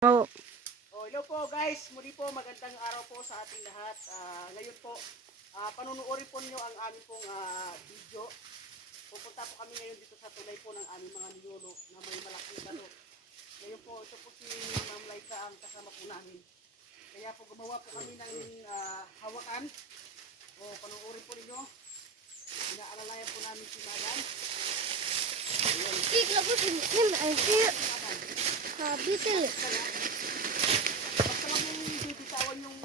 Oh, Oh, hello po guys, muli po magandang araw po sa ating lahat. Ngayon po, panunuorin po niyo ang aming pong video. Pupunta po kami ngayon dito sa tulay po ng aming mga niyolo na may malaking bato. Ngayon po, ito po si Ma'am Liza ang kasama po namin. Kaya po gumawa po kami ng hawakan. O, panuorin po ninyo. Inaalalayan po namin si Madam. Ikla ko din ay di bisil. Basta lang yung bibitawan yung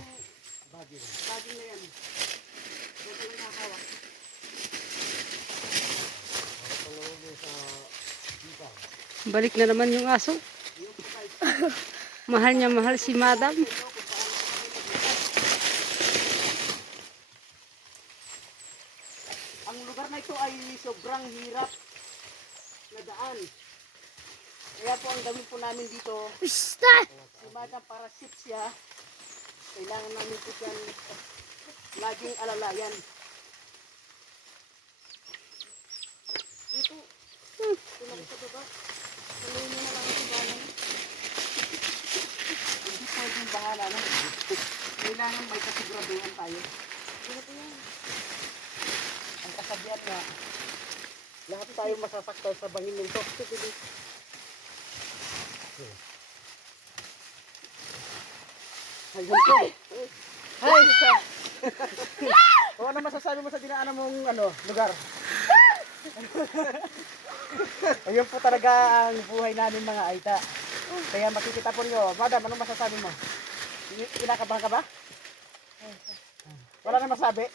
baging na yan. Huwag ka lang nakahawak. balik na naman yung aso. Mahal niya, mahal si Madam. Ang lugar na ito ay sobrang hirap na daan. Kaya po ang gawin po namin dito, Basta. si Madam para safe siya, kailangan namin po siyang laging alalayan. Ito, tulong sa baba. Tuloy nyo na lang ang bahala. Hindi pwedeng bahala na. Kailangan may kasiguraduhan tayo. Ano po yan? Ang kasabihan na lahat tayo masasaktan sa bangin nito. Ayun po. Hi! O ano masasabi mo sa dinaanan mong lugar? Ayun po talaga ang buhay namin mga Aita. Kaya makikita po nyo. Madam, anong masasabi mo? Kinakabahan ka ba? Wala na masabi?